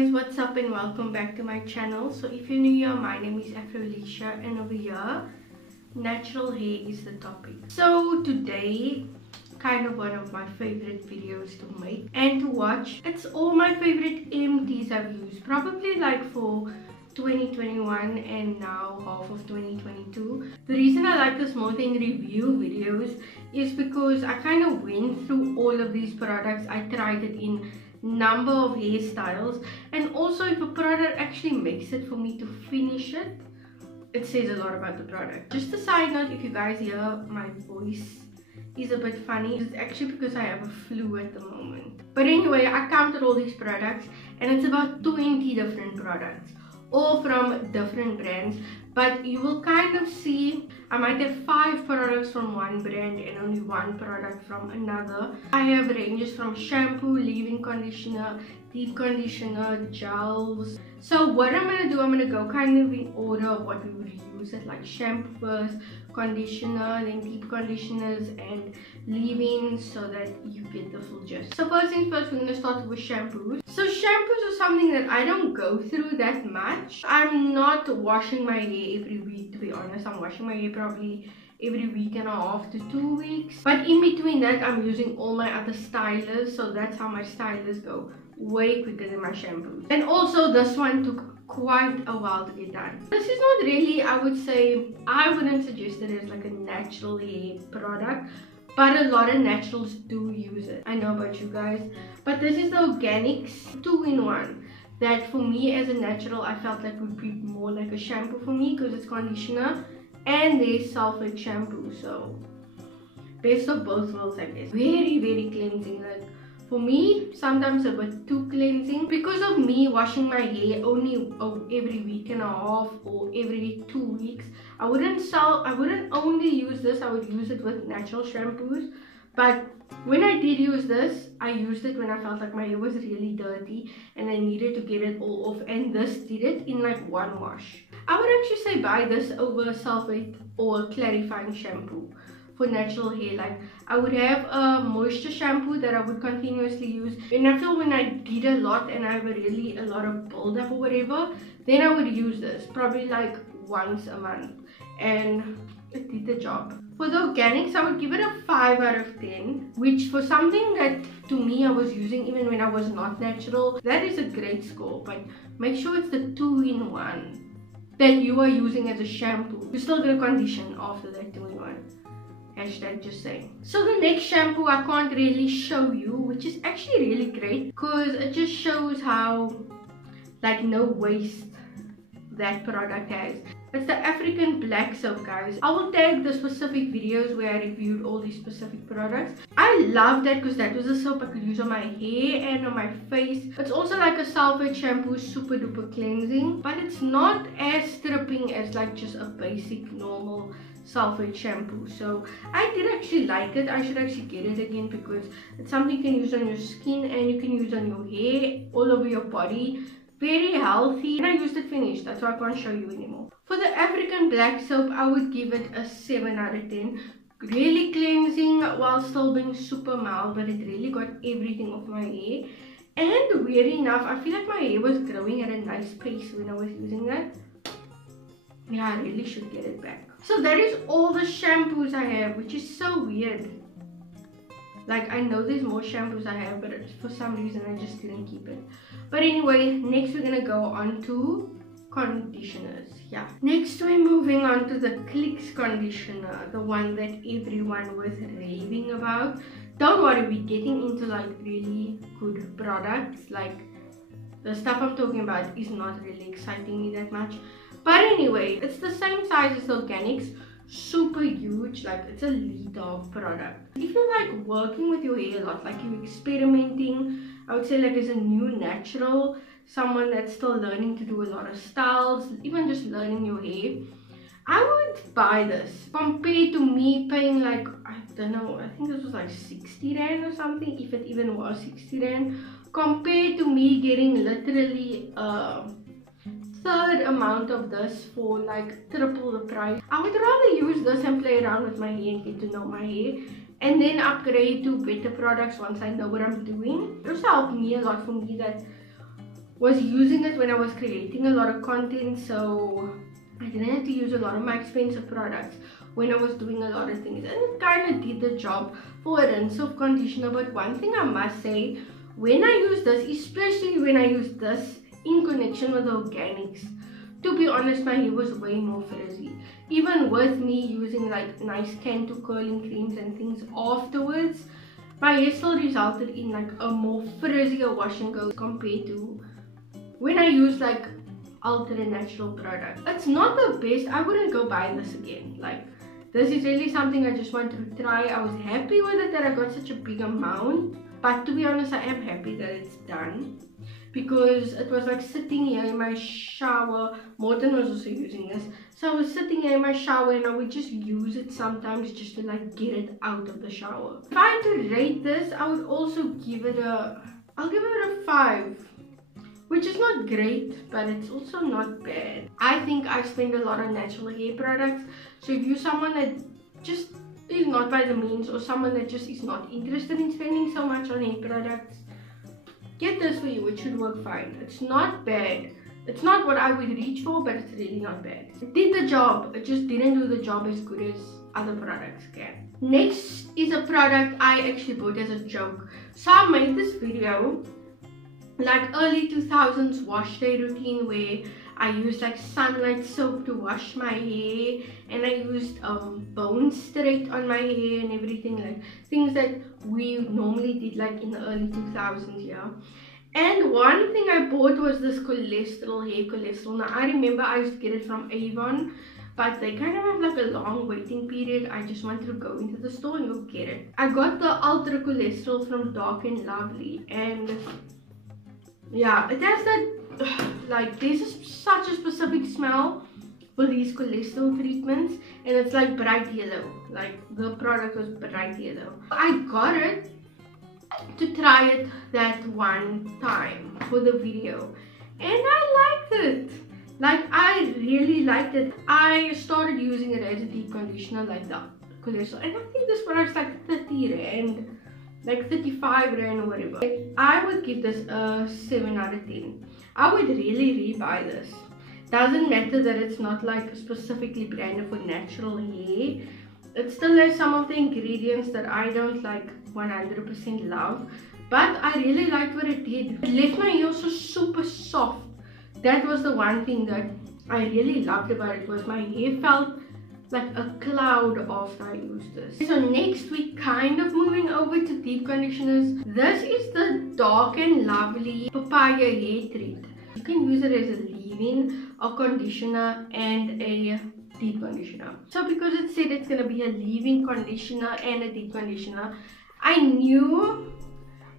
guys, what's up and welcome back to my channel. So if you're new here, my name is Afrolecia and over here natural hair is the topic. So today, kind of one of my favorite videos to make and to watch. It's all my favorite empties I've used, probably like for 2021 and now half of 2022. The reason I like the more than review videos is because I kind of went through all of these products. I tried it in number of hairstyles, and also if a product actually makes it for me to finish it, it says a lot about the product. Just a side note, if you guys hear my voice is a bit funny, it's actually because I have a flu at the moment. But anyway, I counted all these products and it's about 20 different products, all from different brands. But you will kind of see I might have 5 products from one brand and only 1 product from another. I have ranges from shampoo, leave-in conditioner, deep conditioner, gels. So what I'm going to do, I'm going to go kind of in order of what we would use it, like shampoo first, conditioner, then deep conditioners and leave-in, so that you get the full gist. So first things first, we're going to start with shampoos. So shampoos are something that I don't go through that much. I'm not washing my hair every week, to be honest. I'm washing my hair probably every week and a half to 2 weeks. But in between that, I'm using all my other stylers, so that's how my stylers go way quicker than my shampoos. And also this one took quite a while to get done. This is not really, I would say, I wouldn't suggest it as like a natural hair product, but a lot of naturals do use it. I know about you guys, but this is the Organics 2-in-1 that for me as a natural I felt like would be more like a shampoo for me, because it's conditioner and there's sulfate shampoo, so best of both worlds, I guess. Very cleansing. Like for me, sometimes a bit too cleansing. Because of me washing my hair only every week and a half or every 2 weeks, I wouldn't only use this, I would use it with natural shampoos. But when I did use this, I used it when I felt like my hair was really dirty and I needed to get it all off, and this did it in like 1 wash. I would actually say buy this over a sulfate or clarifying shampoo for natural hair. Like I would have a moisture shampoo that I would continuously use, and I feel when I did a lot and I have a lot of buildup or whatever, then I would use this probably like once a month, and it did the job. For the Organics, I would give it a 5 out of 10, which for something that to me I was using even when I was not natural, that is a great score. But make sure it's the 2-in-1 that you are using as a shampoo. You're still gonna condition after that 2-in-1. Hashtag just saying. So the next shampoo I can't really show you, which is actually really great because it just shows how like no waste that product has. It's the African black soap, guys. I will tag the specific videos where I reviewed all these specific products. I love that because that was a soap I could use on my hair and on my face. It's also like a sulfate shampoo, super duper cleansing, but it's not as stripping as like just a basic normal sulfate shampoo. So I did actually like it. I should actually get it again because it's something you can use on your skin and you can use on your hair, all over your body. Very healthy, and I used it finished, that's why I can't show you anymore. For the African black soap, I would give it a 7 out of 10. Really cleansing while still being super mild, but it really got everything off my hair. And weird enough, I feel like my hair was growing at a nice pace when I was using that. Yeah, I really should get it back. So that is all the shampoos I have, which is so weird. Like I know there's more shampoos I have, but for some reason I just didn't keep it. But anyway, next we're gonna go on to conditioners. Yeah. Next we're moving on to the Clicks conditioner, the one that everyone was raving about. Don't worry, we're getting into like really good products. Like the stuff I'm talking about is not really exciting me that much. But anyway, it's the same size as the Organics. Super huge, like it's a liter of product. If you're like working with your hair a lot, like you're experimenting, I would say like as a new natural, someone that's still learning to do a lot of styles, even just learning your hair, I would buy this compared to me paying like, I don't know, I think this was like 60 rand or something, if it even was 60 rand, compared to me getting literally third amount of this for like triple the price. I would rather use this and play around with my hair and get to know my hair, and then upgrade to better products once I know what I'm doing. It also helped me a lot, for me, that was using it when I was creating a lot of content, so I didn't have to use a lot of my expensive products when I was doing a lot of things, and it kind of did the job for a rinse off conditioner. But one thing I must say, when I use this, especially when I use this in connection with the organics, to be honest, my hair was way more frizzy. Even with me using like nice Cantu curling creams and things afterwards, my hair still resulted in like a more frizzier wash and go compared to when I use like ultra natural product. It's not the best. I wouldn't go buy this again. Like, this is really something I just wanted to try. I was happy with it that I got such a big amount, but to be honest, I am happy that it's done, because it was like sitting here in my shower. Morton was also using this, so I was sitting here in my shower and I would just use it sometimes just to like get it out of the shower. If I had to rate this, I would also give it I'll give it a 5. Which is not great, but it's also not bad. I think I spend a lot on natural hair products. So if you're someone that just is not by the means, or someone that just is not interested in spending so much on hair products, get this for you. It should work fine. It's not bad. It's not what I would reach for, but it's really not bad. It did the job. It just didn't do the job as good as other products can. Next is a product I actually bought as a joke. So I made this video like early 2000s wash day routine where I used like sunlight soap to wash my hair, and I used bone straight on my hair and everything, like things that we normally did like in the early 2000s, yeah. And one thing I bought was this cholesterol, hair cholesterol. Now I remember I used to get it from Avon, but they kind of have like a long waiting period. I just wanted to go into the store and you'll get it. I got the ultra cholesterol from Dark and Lovely, and yeah, it has that, like, there's such a specific smell for these cholesterol treatments, and it's like bright yellow. Like, the product was bright yellow. I got it to try it that one time for the video, and I liked it. Like, I really liked it. I started using it as a deep conditioner, like the cholesterol, and I think this product's like 30 rand. Like 35 rand or whatever. I would give this a 7 out of 10. I would really rebuy this. Doesn't matter that it's not like specifically branded for natural hair. It still has some of the ingredients that I don't like 100% love, but I really liked what it did. It left my hair also super soft. That was the one thing that I really loved about it, was my hair felt like a cloud after I used this. So next we kind of moving over to deep conditioners. This is the Dark and Lovely Papaya Hair Treat. You can use it as a leave-in, a conditioner, and a deep conditioner. So because it said it's gonna be a leave-in conditioner and a deep conditioner, I knew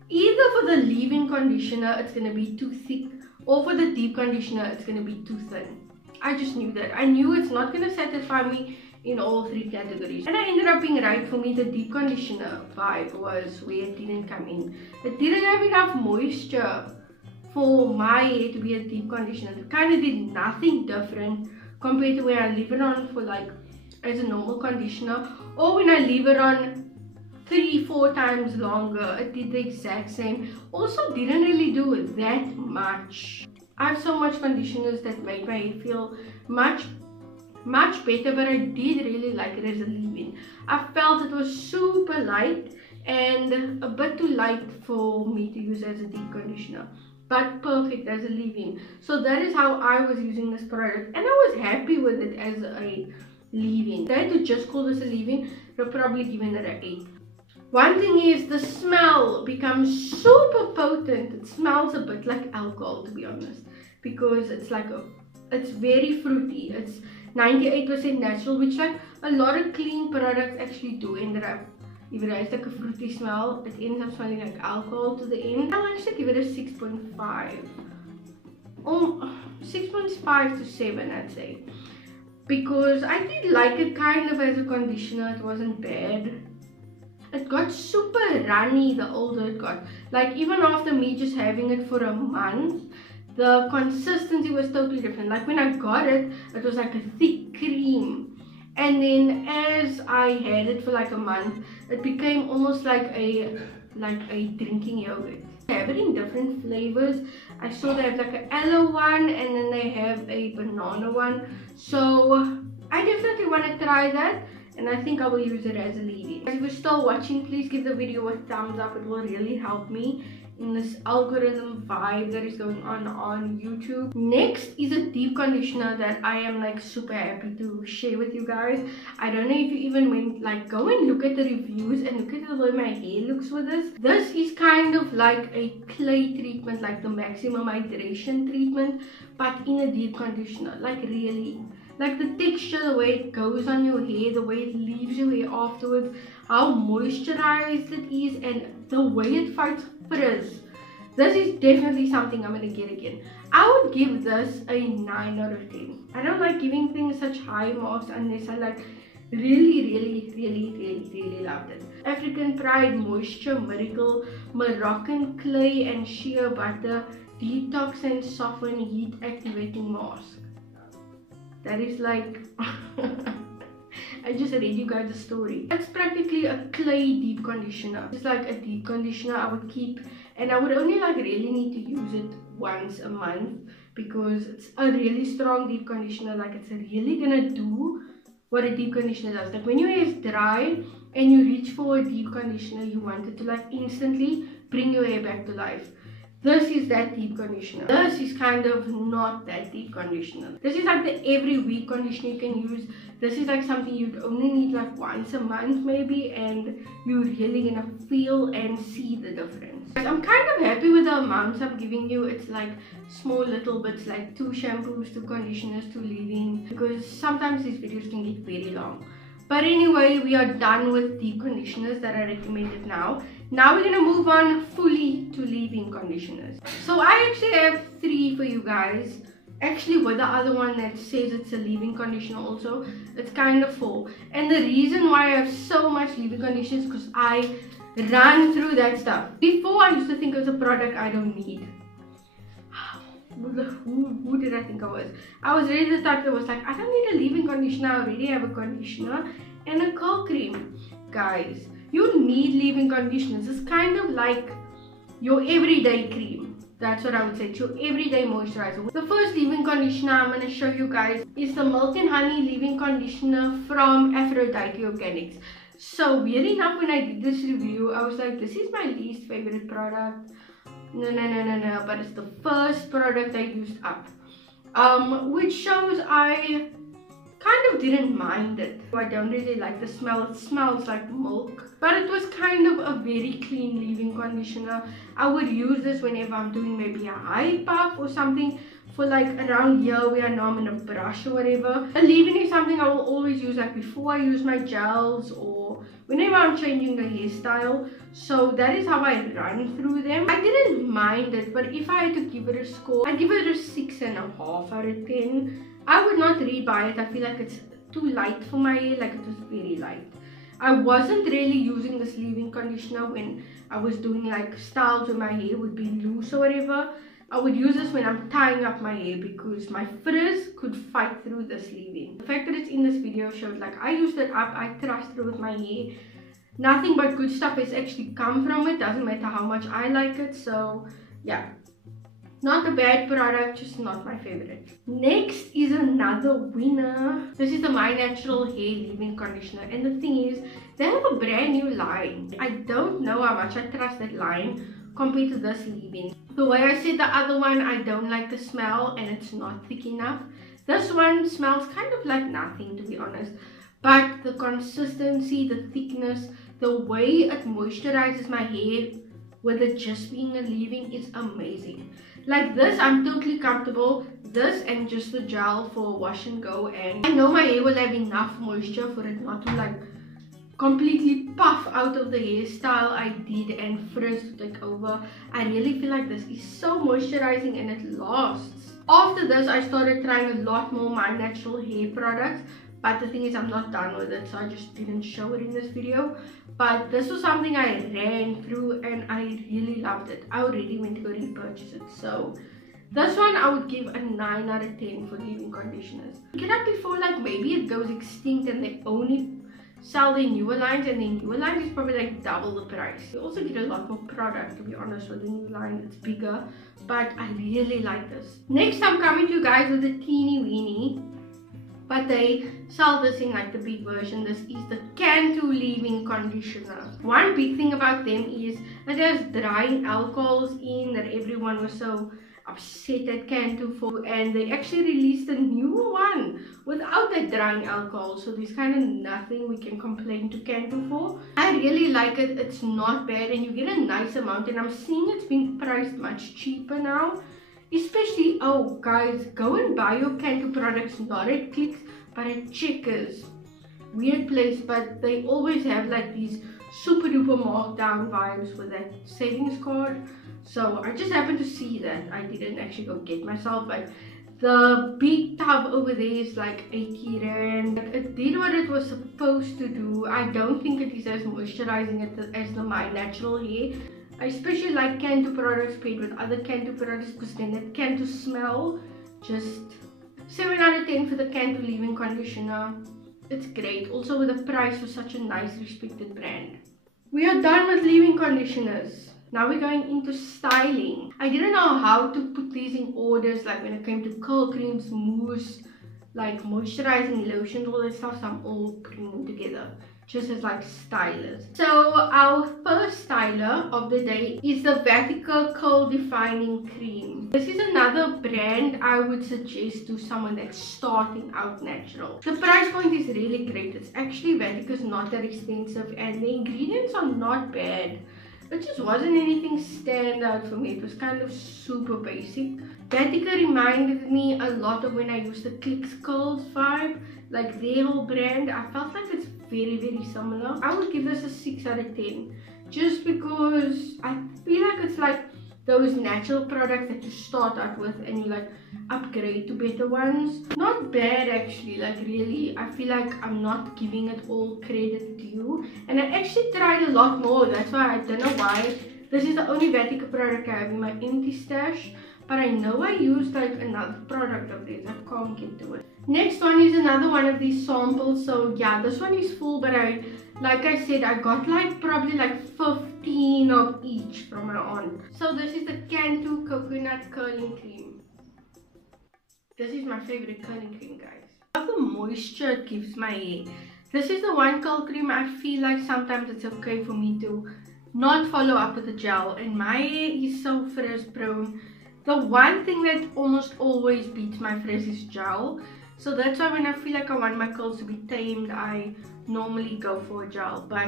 either for the leave-in conditioner it's gonna be too thick, or for the deep conditioner it's gonna be too thin. I just knew that. I knew it's not going to satisfy me in all three categories. And I ended up being right. For me, the deep conditioner vibe was where it didn't come in. It didn't have enough moisture for my hair to be a deep conditioner. It kind of did nothing different compared to when I leave it on for like as a normal conditioner, or when I leave it on 3-4 times longer. It did the exact same. Also didn't really do that much. I have so much conditioners that make my hair feel much better, but I did really like it as a leave-in. I felt it was super light and a bit too light for me to use as a deep conditioner, but perfect as a leave-in. So that is how I was using this product, and I was happy with it as a leave-in. If I had to just call this a leave-in, I'd probably give it an 8. One thing is the smell becomes super potent. It smells a bit like alcohol, to be honest, because it's very fruity. It's 98% natural, which like a lot of clean products actually do end up. If it has like a fruity smell, it ends up smelling like alcohol to the end. I'll actually give it a 6.5. 6.5 to 7, I'd say. Because I did like it kind of as a conditioner. It wasn't bad. It got super runny the older it got. Like even after me just having it for a month, the consistency was totally different. Like when I got it, it was like a thick cream. And then as I had it for like a month, it became almost like a drinking yogurt. They have it in different flavors. I saw they have like an aloe one and then they have a banana one. So I definitely want to try that. And I think I will use it as a leave-in. If you're still watching, please give the video a thumbs up. It will really help me in this algorithm vibe that is going on YouTube. Next is a deep conditioner that I am like super happy to share with you guys. I don't know if you even went like go and look at the reviews and look at the way my hair looks with this. This is kind of like a clay treatment, like the maximum hydration treatment, but in a deep conditioner. Like really. Like the texture, the way it goes on your hair, the way it leaves your hair afterwards, how moisturized it is, and the way it fights frizz. This is definitely something I'm going to get again. I would give this a 9 out of 10. I don't like giving things such high marks unless I like really loved it. African Pride Moisture Miracle Moroccan Clay and Shea Butter Detox and Soften Heat Activating Mask. That is like I just read you guys the story. It's practically a clay deep conditioner. It's like a deep conditioner I would keep, and I would only like really need to use it once a month because it's a really strong deep conditioner. Like it's really gonna do what a deep conditioner does. Like when your hair is dry and you reach for a deep conditioner, you want it to like instantly bring your hair back to life. This is that deep conditioner. This is kind of not that deep conditioner. This is like the every week conditioner you can use. This is like something you'd only need like once a month maybe, and you're really gonna feel and see the difference. I'm kind of happy with the amounts I'm giving you. It's like small little bits, like 2 shampoos, 2 conditioners, 2 leave-in, because sometimes these videos can get very long. But anyway, we are done with deep conditioners that I recommended now. Now we're going to move on fully to leave-in conditioners. So I actually have 3 for you guys. Actually, with the other one that says it's a leave-in conditioner also, it's kind of 4. And the reason why I have so much leave-in conditioners is because I run through that stuff. Before, I used to think it was a product I don't need. Who did I think I was? I was really the type that was like, I don't need a leave-in conditioner, I already have a conditioner and a curl cream. Guys, you need leave-in conditioners. It's kind of like your everyday cream. That's what I would say. It's your everyday moisturizer. The first leave-in conditioner I'm going to show you guys is the Milk and Honey leave-in conditioner from Afrodite Organics. So weird enough, when I did this review, I was like, this is my least favorite product. No, but it's the first product I used up, which shows I kind of didn't mind it. I don't really like the smell. It smells like milk, but it was kind of a very clean leave-in conditioner. I would use this whenever I'm doing maybe a high puff or something. For like around here where I know I'm gonna brush or whatever. A leave-in is something I will always use like before I use my gels or whenever I'm changing the hairstyle. So that is how I run through them. I didn't mind it, but if I had to give it a score, I'd give it a 6.5 out of 10. I would not rebuy it. I feel like it's too light for my hair, like it was very light. I wasn't really using this leave-in conditioner when I was doing like styles where my hair would be loose or whatever. I would use this when I'm tying up my hair because my frizz could fight through this leave-in. The fact that it's in this video shows like I used it up, I trusted it with my hair. Nothing but good stuff has actually come from it. Doesn't matter how much I like it. So yeah, not a bad product, just not my favorite. Next is another winner. This is the My Natural Hair leave-in conditioner, and the thing is, they have a brand new line. I don't know how much I trust that line compared to this leave-in. The way I said the other one, I don't like the smell and it's not thick enough. This one smells kind of like nothing, to be honest, but the consistency, the thickness, the way it moisturizes my hair with it just being a leave-in is amazing. Like this, I'm totally comfortable. This and just the gel for wash and go, and I know my hair will have enough moisture for it not to like completely puff out of the hairstyle I did and frizz to take over. I really feel like this is so moisturizing and it lasts. After this, I started trying a lot more My Natural Hair products, but the thing is I'm not done with it, so I just didn't show it in this video. But this was something I ran through and I really loved it. I already went to go repurchase it. So this one I would give a 9 out of 10 for leave-in conditioners. Get up before like maybe it goes extinct and they only sell their newer lines, and their newer line is probably like double the price. You also get a lot more product, to be honest. With the new line, it's bigger, but I really like this. Next, I'm coming to you guys with a teeny weeny, but they sell this in like the big version. This is the Cantu leave-in conditioner. One big thing about them is that there's drying alcohols in that everyone was so upset at Cantu for, and they actually released a newer one without that drying alcohol, so there's kind of nothing we can complain to Cantu for. I really like it. It's not bad, and you get a nice amount, and I'm seeing it's been priced much cheaper now. Especially, oh guys, go and buy your Cantu products not at Clicks but at Checkers. Weird place, but they always have like these super duper markdown vibes with that savings card. So I just happened to see that. I didn't actually go get myself, but the big tub over there is like 80 rand. It did what it was supposed to do. I don't think it is as moisturizing as the My Natural Hair. I especially like Cantu products paired with other Cantu products because then that Cantu smell, just 7 out of 10 for the Cantu leave-in conditioner. It's great. Also with the price for such a nice respected brand. We are done with leave-in conditioners. Now we're going into styling. I didn't know how to put these in orders, like when it came to curl creams, mousse, like moisturizing lotions, all that stuff, so I'm all putting them together just as like stylers. So our first styler of the day is the Vatika Curl Defining Cream. This is another brand I would suggest to someone that's starting out natural. The price point is really great. It's actually, Vatika's not that expensive and the ingredients are not bad. It just wasn't anything stand out for me. It was kind of super basic. Vatika reminded me a lot of when I used the Clicks Curls vibe, like their whole brand. I felt like it's very, very similar. I would give this a 6 out of 10 just because I feel like it's like those natural products that you start out with and you like upgrade to better ones. Not bad actually, like really, I feel like I'm not giving it all credit due, and I actually tried a lot more. That's why I don't know why this is the only Vatika product I have in my empty stash, but I know I used like another product of theirs. I can't get to it. Next one is another one of these samples. So yeah, this one is full, but like I said, I got like probably like 15 of each from my aunt. So this is the Cantu Coconut Curling Cream. This is my favorite curling cream, guys. I love the moisture it gives my hair. This is the one curl cream I feel like sometimes it's okay for me to not follow up with a gel, and my hair is so frizz prone. The one thing that almost always beats my frizz is gel. So that's why when I feel like I want my curls to be tamed, I normally go for a gel. But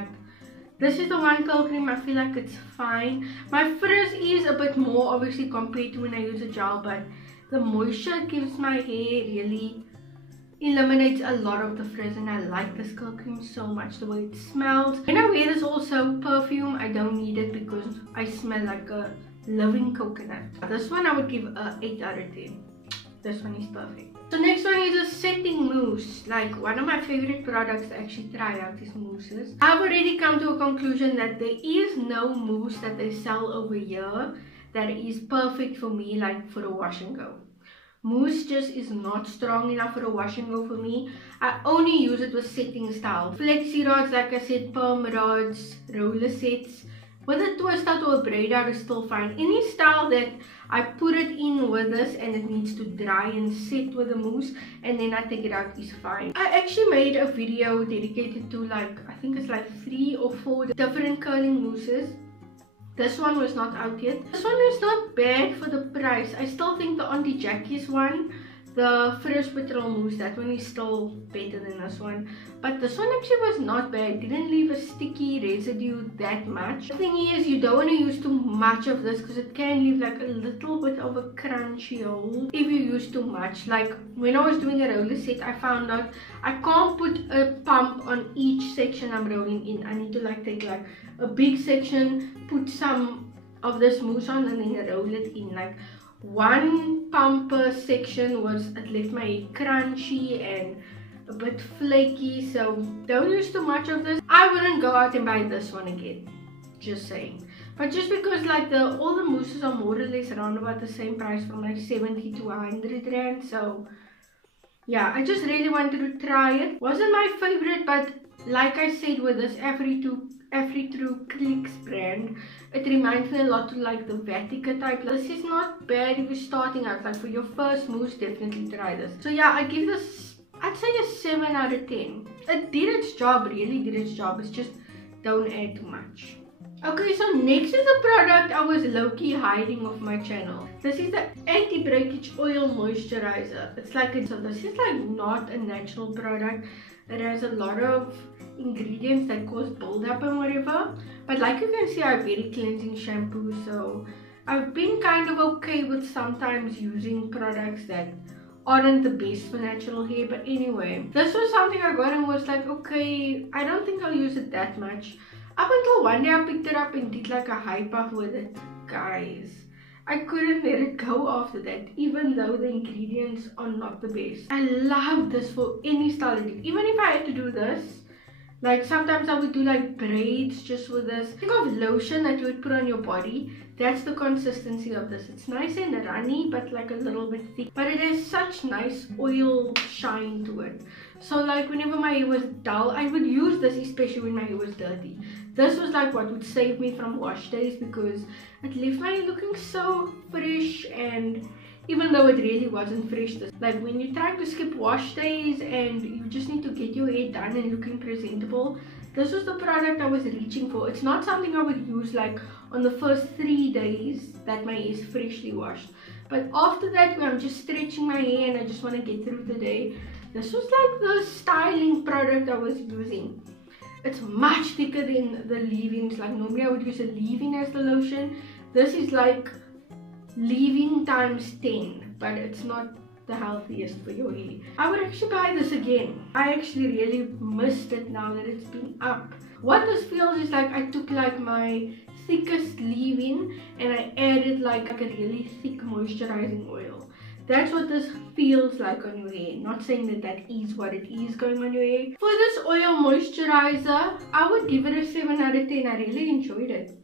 this is the one curl cream I feel like it's fine. My frizz is a bit more obviously compared to when I use a gel, but the moisture it gives my hair really eliminates a lot of the frizz, and I like this curl cream so much, the way it smells. When I wear this also perfume, I don't need it because I smell like a living coconut. This one I would give a 8 out of 10. This one is perfect. So next one is a setting mousse. Like one of my favorite products to actually try out is mousses. I've already come to a conclusion that there is no mousse that they sell over here that is perfect for me, like for a wash and go. Mousse just is not strong enough for a wash and go for me. I only use it with setting style. Flexi rods, like I said, perm rods, roller sets. With a twist out or a braid out is still fine. Any style that I put it in with this and it needs to dry and set with the mousse and then I take it out is fine. I actually made a video dedicated to like, I think it's like 3 or 4 different curling mousses. This one was not out yet. This one is not bad for the price. I still think the Auntie Jackie's one, the Frizz Patrol mousse, that one is still better than this one. But this one actually was not bad. Didn't leave a sticky residue that much. The thing is, you don't want to use too much of this because it can leave like a little bit of a crunchy hole if you use too much. Like when I was doing a roller set, I found out I can't put a pump on each section I'm rolling in. I need to like take like a big section, put some of this mousse on and then roll it in. Like one pump per section was, it left my hair crunchy and a bit flaky, so don't use too much of this. I wouldn't go out and buy this one again, just saying. But just because like all the mousses are more or less around about the same price, from like 70 to 100 rand, so yeah, I just really wanted to try it. Wasn't my favorite, but Like I said, with this Afri True Clicks brand, it reminds me a lot of like the Vatika type. This is not bad if you're starting out. Like for your first mousse, definitely try this. So yeah, I give this, I'd say a 7 out of 10. It did its job, really did its job. It's just don't add too much. Okay, so next is a product I was low-key hiding off my channel. This is the Anti-Breakage Oil Moisturizer. It's like, so this is like not a natural product. It has a lot of ingredients that cause build-up and whatever. But like you can see, I have very cleansing shampoo. So I've been kind of okay with sometimes using products that aren't the best for natural hair. But anyway, this was something I got and was like, okay, I don't think I'll use it that much. Up until one day I picked it up and did like a hype up with it. Guys, I couldn't let it go after that, even though the ingredients are not the best. I love this for any style. Even if I had to do this, like sometimes I would do like braids just with this. Think of lotion that you would put on your body. That's the consistency of this. It's nice and runny, but like a little bit thick. But it has such nice oil shine to it. So like whenever my hair was dull, I would use this, especially when my hair was dirty. This was like what would save me from wash days, because it left my hair looking so fresh. And even though it really wasn't fresh, like when you're trying to skip wash days and you just need to get your hair done and looking presentable, this was the product I was reaching for. It's not something I would use like on the first 3 days that my hair is freshly washed, but after that, when I'm just stretching my hair and I just want to get through the day, this was like the styling product I was using. It's much thicker than the leave-ins. Like normally I would use a leave-in as the lotion. This is like leave-in times 10, but it's not the healthiest for your hair. I would actually buy this again. I actually really missed it now that it's been up. What this feels is like I took like my thickest leave-in and I added like a really thick moisturizing oil. That's what this feels like on your hair. Not saying that that is what it is going on your hair. For this oil moisturizer, I would give it a 7 out of 10. I really enjoyed it.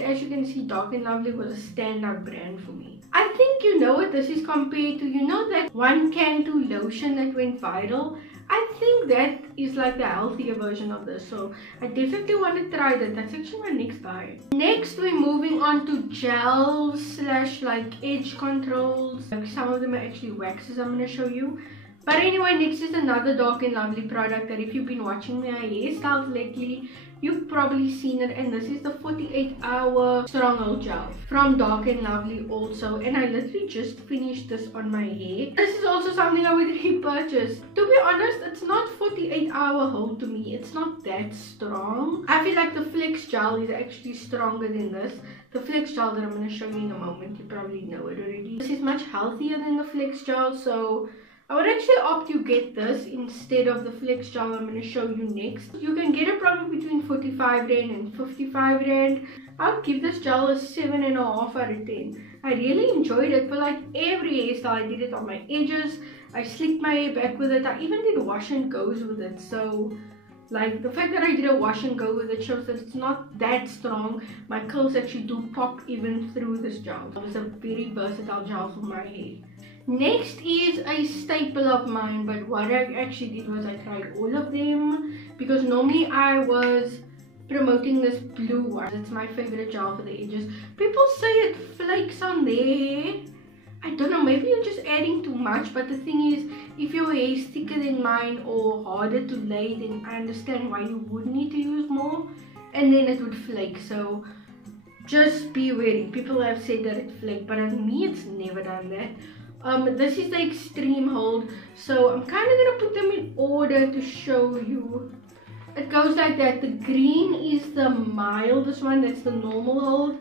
As you can see, Dark and Lovely was a standout brand for me. I think you know what this is compared to. You know that one Cantu lotion that went viral? I think that is like the healthier version of this. So I definitely want to try that. That's actually my next buy. Next, we're moving on to gels slash like edge controls. Like some of them are actually waxes I'm going to show you. But anyway, next is another Dark and Lovely product that if you've been watching my hairstyles lately, you've probably seen it, and this is the 48-hour stronghold gel from Dark and Lovely also, and I literally just finished this on my hair. This is also something I would repurchase. To be honest, it's not 48-hour hold to me. It's not that strong. I feel like the Flex gel is actually stronger than this. The Flex gel that I'm going to show you in a moment, you probably know it already. This is much healthier than the Flex gel, so I would actually opt you get this instead of the Flex gel I'm going to show you next. You can get it probably between 45 Rand and 55 Rand. I would give this gel a 7.5 out of 10. I really enjoyed it for like every hairstyle. I did it on my edges. I slicked my hair back with it. I even did wash and goes with it. So like the fact that I did a wash and go with it shows that it's not that strong. My curls actually do pop even through this gel. It was a very versatile gel for my hair. Next is a staple of mine, but what I actually did was I tried all of them, because normally I was promoting this blue one. It's my favorite gel for the edges. People say it flakes on their hair. I don't know, maybe you're just adding too much, but the thing is, if your hair is thicker than mine or harder to lay, then I understand why you would need to use more, and then it would flake. So just be wary. People have said that it flaked, but on me it's never done that. This is the extreme hold, so I'm kind of going to put them in order to show you. It goes like that. The green is the mildest one, that's the normal hold.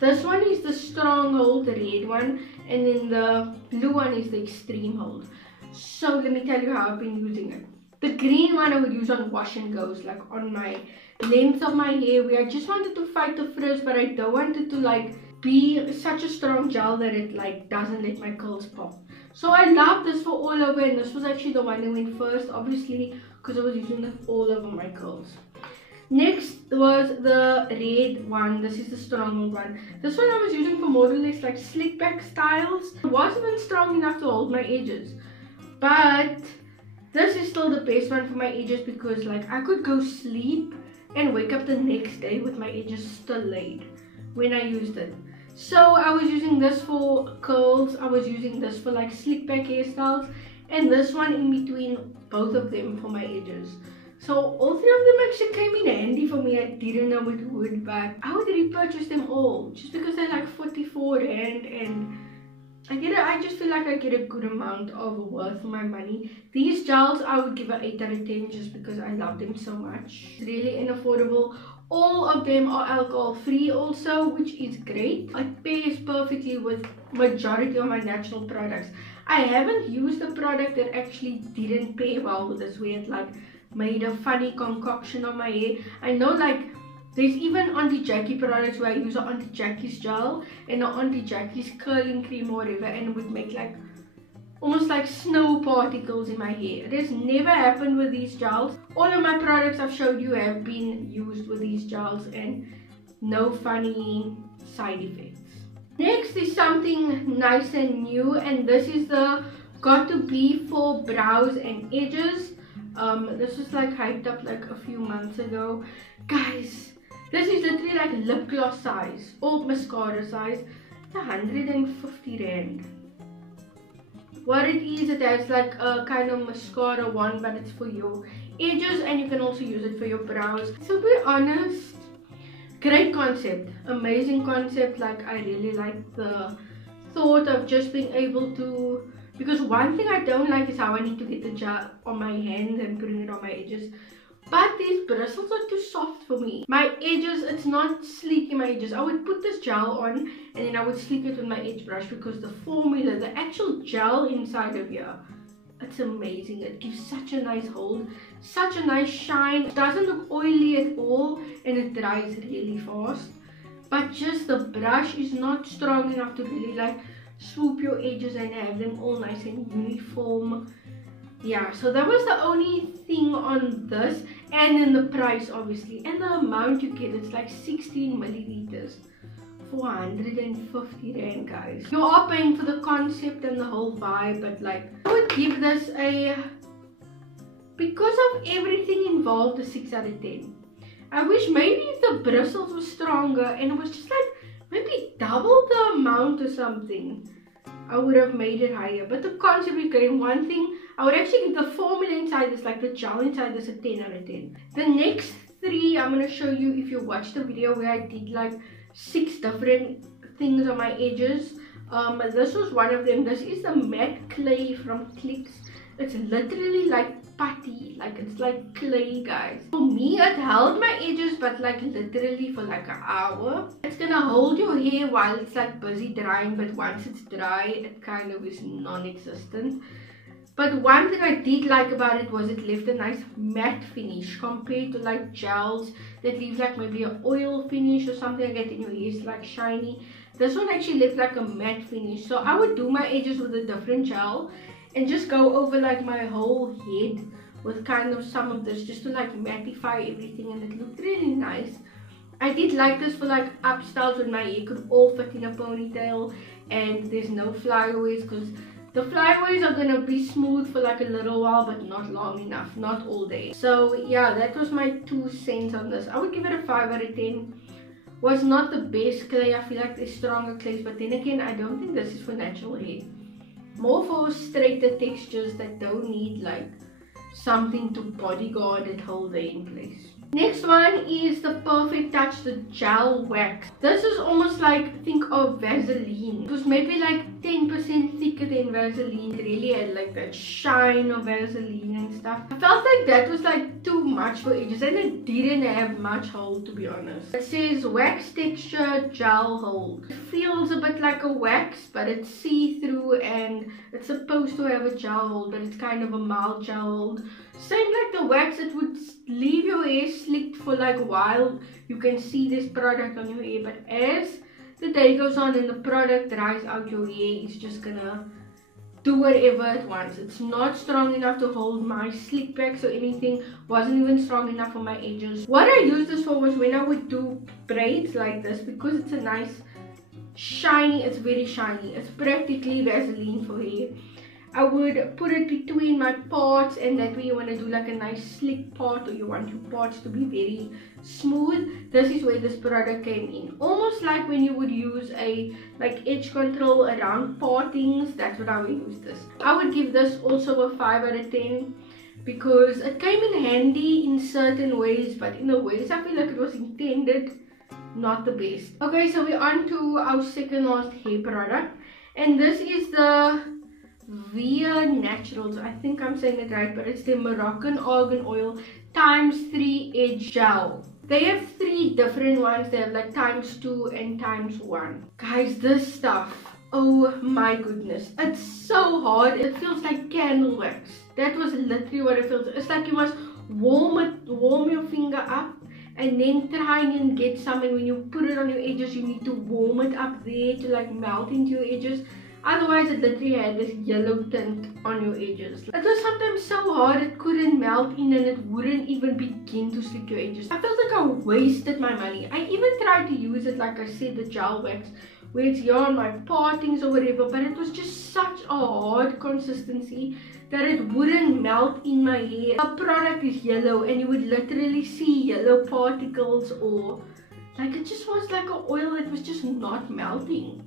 This one is the strong hold, the red one, and then the blue one is the extreme hold. So let me tell you how I've been using it. The green one I would use on wash and goes, like on my length of my hair, where I just wanted to fight the frizz, but I don't want it to like be such a strong gel that it like doesn't let my curls pop. So I love this for all over, and this was actually the one that went first, obviously, because I was using it all over my curls. Next was the red one. This is the strong one. This one I was using for more or less like slick back styles. It wasn't even strong enough to hold my edges, but This is still the best one for my edges because like I could go sleep and wake up the next day with my edges still laid when I used it. So I was using this for curls, I was using this for like slick back hairstyles, and this one in between both of them for my edges. So all three of them actually came in handy for me. I didn't know it would, but I would repurchase them all just because they're like 44 rand, and I just feel like I get a good amount of worth for my money. These gels I would give an 8 out of 10 just because I love them so much. It's really unaffordable. All of them are alcohol free also, which is great. It pairs perfectly with majority of my natural products. I haven't used a product that actually didn't pair well with this, where it like made a funny concoction on my hair. I know like there's even Auntie Jackie products where I use an Auntie Jackie's gel and an Auntie Jackie's curling cream or whatever, and it would make like almost like snow particles in my hair. It has never happened with these gels. All of my products I've showed you have been used with these gels and no funny side effects. Next is something nice and new, and this is the Got To Be for brows and edges. This was like hyped up like a few months ago. Guys, this is literally like lip gloss size or mascara size. It's 150 rand. What it is, it has like a kind of mascara one, but it's for your edges and you can also use it for your brows. So to be honest, great concept, amazing concept. Like I really like the thought of just being able to, because one thing I don't like is how I need to get the gel on my hand and putting it on my edges. But these bristles are too soft for me. My edges, it's not sleek in my edges. I would put this gel on and then I would sleek it with my edge brush because the formula, the actual gel inside of here, it's amazing. It gives such a nice hold, such a nice shine. It doesn't look oily at all and it dries really fast. But just the brush is not strong enough to really like swoop your edges and have them all nice and uniform. Yeah, so that was the only thing on this, and then the price obviously, and the amount you get. It's like 16 milliliters for 150 rand, guys. You are paying for the concept and the whole vibe, but like I would give this a, because of everything involved, a 6 out of 10. I wish maybe if the bristles were stronger and it was just like maybe double the amount or something, I would have made it higher. But the concept is great. One thing, I would actually give the formula inside this, like the gel inside this, a 10 out of 10. The next three I'm going to show you if you watched the video where I did like 6 different things on my edges. This was one of them. This is the matte clay from Clicks. It's literally like putty, like it's like clay, guys. For me, it held my edges, but like literally for like an hour. It's gonna hold your hair while it's like busy drying, but once it's dry, it kind of is non-existent. But one thing I did like about it was it left a nice matte finish compared to like gels that leave like maybe an oil finish or something like that in your hair. It's like shiny. This one actually left like a matte finish. So I would do my edges with a different gel and just go over like my whole head with kind of some of this just to like mattify everything, and it looked really nice. I did like this for like up styles when my hair could all fit in a ponytail and there's no flyaways, because the flyaways are gonna be smooth for like a little while but not long enough, not all day. So yeah, that was my 2 cents on this. I would give it a 5 out of 10. Was not the best clay. I feel like there's stronger clays, but then again I don't think this is for natural hair. More for straighter textures that don't need like something to bodyguard it, hold it in place. Next one is the Perfect Touch, the gel wax. This is almost like, think of Vaseline. It was maybe like 10% thicker than Vaseline. It really had like that shine of Vaseline and stuff. I felt like that was like too much for edges and it didn't have much hold, to be honest. It says wax texture gel hold. It feels a bit like a wax, but it's see-through and it's supposed to have a gel hold, but it's kind of a mild gel hold. Same like the wax, it would leave your hair slicked for like a while. You can see this product on your hair, but as the day goes on and the product dries out, your hair it's just gonna do whatever it wants. It's not strong enough to hold my slick backs or anything. Wasn't even strong enough for my edges. What I used this for was when I would do braids like this, because it's a nice shiny, it's very shiny. It's practically Vaseline for hair. I would put it between my parts, and that way you want to do like a nice slick part, or you want your parts to be very smooth. This is where this product came in. Almost like when you would use a like edge control around partings, that's what I would use this. I would give this also a 5 out of 10 because it came in handy in certain ways, but in the ways I feel like it was intended, not the best. Okay, so we're on to our second last hair product, and this is the Via Naturals. I think I'm saying it right, but it's the Moroccan Argan Oil ×3 Edge Gel. They have 3 different ones. They have like ×2 and ×1. Guys, this stuff, oh my goodness, it's so hard. It feels like candle wax. That was literally what it feels. It's like you must warm your finger up and then try and get some, and when you put it on your edges you need to warm it up there to like melt into your edges. Otherwise it literally had this yellow tint on your edges. It was sometimes so hard it couldn't melt in, and it wouldn't even begin to stick your edges. I felt like I wasted my money. I even tried to use it, like I said, the gel wax, where it's here on my partings or whatever, but it was just such a hard consistency that it wouldn't melt in my hair. The product is yellow and you would literally see yellow particles, or like it just was like an oil that was just not melting.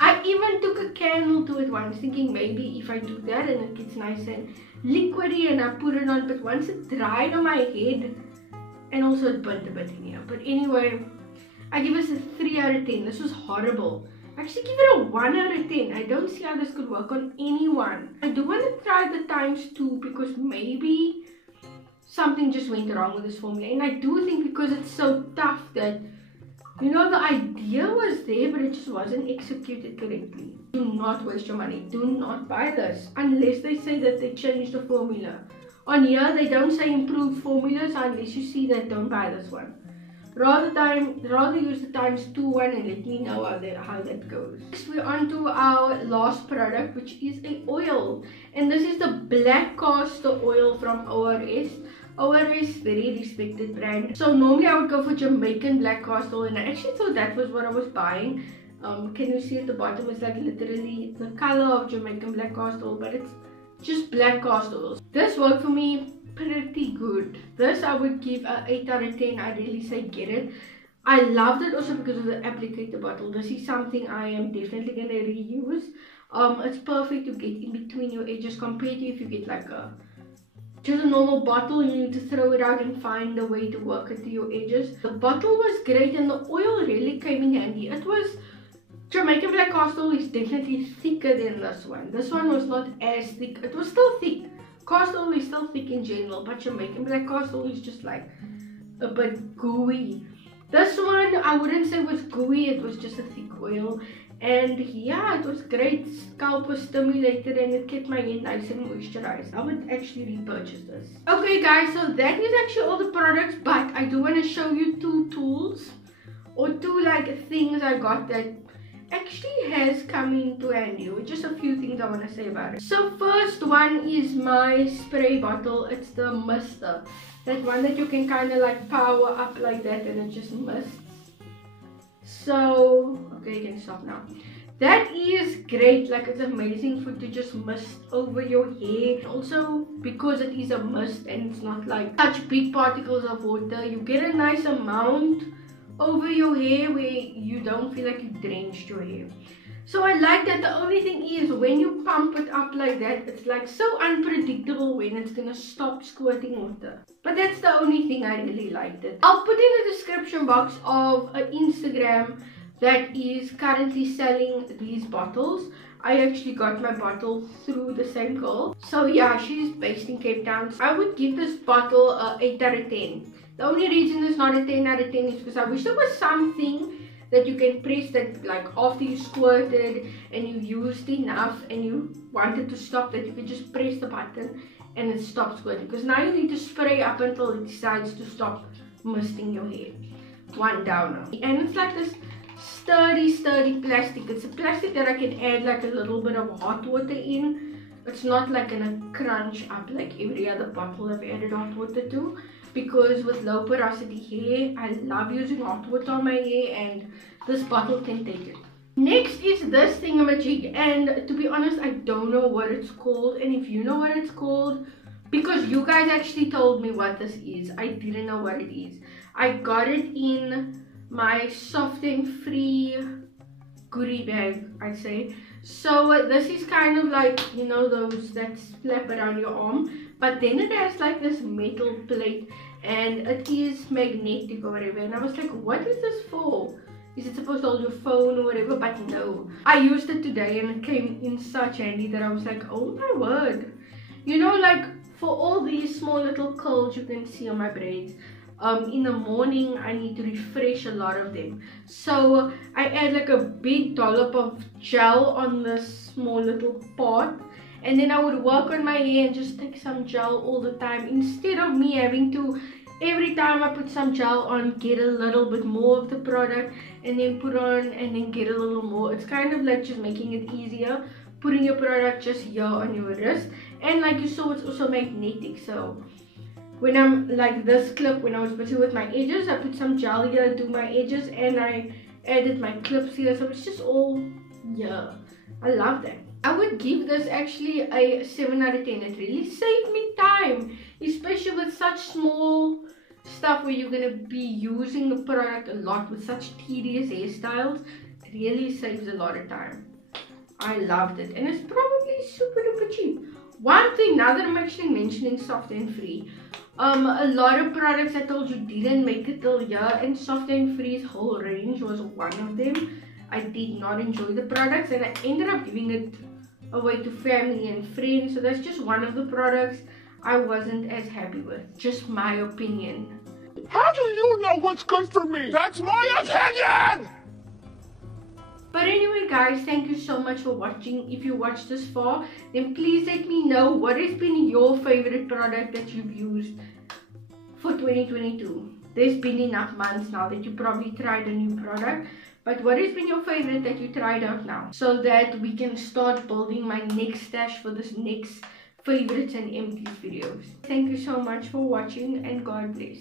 I even took a candle to it once, thinking maybe if I do that and it gets nice and liquidy and I put it on, but once it dried on my head, and also it burnt a bit in here. But anyway, I give this a 3 out of 10. This was horrible. I actually give it a 1 out of 10. I don't see how this could work on anyone. I do want to try the ×2 because maybe something just went wrong with this formula. And I do think because it's so tough that, you know, the idea was there, but it just wasn't executed correctly. Do not waste your money. Do not buy this unless they say that they changed the formula. On here, they don't say improved formulas, so unless you see that, don't buy this one. Rather use the ×2 one and let me know how that goes. Next, we're on to our last product, which is an oil. And this is the Black Castor Oil from ORS. ORS, very respected brand. So normally I would go for Jamaican Black Castor Oil, and I actually thought that was what I was buying. Can you see at the bottom? It's like literally the color of Jamaican Black Castor Oil, but it's just Black Castor Oil. This worked for me pretty good. This I would give a 8 out of 10. I really say get it. I loved it also because of the applicator bottle. This is something I am definitely going to reuse. It's perfect to get in between your edges compared to if you get like just a normal bottle, you need to throw it out and find a way to work it to your edges. The bottle was great and the oil really came in handy. It was, Jamaican Black Castor Oil is definitely thicker than this one. This one was not as thick. It was still thick. Castor oil is still thick in general, but Jamaican Black Castor Oil is just like a bit gooey. This one I wouldn't say was gooey, it was just a thick oil. And yeah, it was great. Scalp was stimulated and it kept my hair nice and moisturized. I would actually repurchase this. Okay guys, so that is actually all the products, but I do want to show you 2 tools or 2 like things I got that actually has come into handy, with just a few things I want to say about it. So first one is my spray bottle. It's the mister, that one that you can kind of like power up like that and it just mists. So okay, you can stop now. That is great. Like, it's amazing for to just mist over your hair. Also because it is a mist and it's not like such big particles of water, you get a nice amount over your hair where you don't feel like you drenched your hair. So I like that. The only thing is when you pump it up like that, it's like so unpredictable when it's gonna stop squirting water. But that's the only thing I really liked it. I'll put in the description box of an Instagram that is currently selling these bottles. I actually got my bottle through the same girl. So yeah, she's based in Cape Town. So I would give this bottle a 8 out of 10. The only reason it's not a 10 out of 10 is because I wish there was something that you can press that, like after you squirted and you used enough and you wanted to stop, that you could just press the button and it stops squirting. Because now you need to spray up until it decides to stop misting your hair. One downer. And it's like this sturdy plastic. It's a plastic that I can add like a little bit of hot water in. It's not like gonna crunch up like every other bottle I've added hot water to. Because with low porosity hair, I love using hot water on my hair and this bottle can take it. Next is this thingamajig, and to be honest, I don't know what it's called. And if you know what it's called, because you guys actually told me what this is, I didn't know what it is. I got it in my soft and free goodie bag, I'd say. So this is kind of like, you know, those that flap around your arm, but then it has like this metal plate and it is magnetic or whatever. And I was like, what is this for? Is it supposed to hold your phone or whatever? But no, I used it today and it came in such handy that I was like, oh my word. You know, like for all these small little curls you can see on my braids, in the morning I need to refresh a lot of them, so I add like a big dollop of gel on this small little pot, and then I would work on my hair and just take some gel all the time, instead of me having to every time I put some gel on get a little bit more of the product and then put on and then get a little more. It's kind of like just making it easier, putting your product just here on your wrist. And like you saw, it's also magnetic, so when I'm like this clip, when I was busy with my edges, I put some gel here, do my edges, and I added my clips here, so it's just all, yeah, I love that. I would give this actually a 7 out of 10. It really saved me time, especially with such small stuff where you're going to be using the product a lot with such tedious hairstyles. It really saves a lot of time. I loved it, and it's probably super duper cheap. One thing, now that I'm actually mentioning soft and free, a lot of products I told you didn't make it till here, and soft and free's whole range was one of them. I did not enjoy the products and I ended up giving it away to family and friends, so that's just one of the products I wasn't as happy with. Just my opinion. How do you know what's good for me? That's my opinion! But anyway guys, thank you so much for watching. If you watched this far, then please let me know what has been your favorite product that you've used for 2022. There's been enough months now that you probably tried a new product, but what has been your favorite that you tried out now, so that we can start building my next stash for this next favorites and empties videos. Thank you so much for watching, and God bless.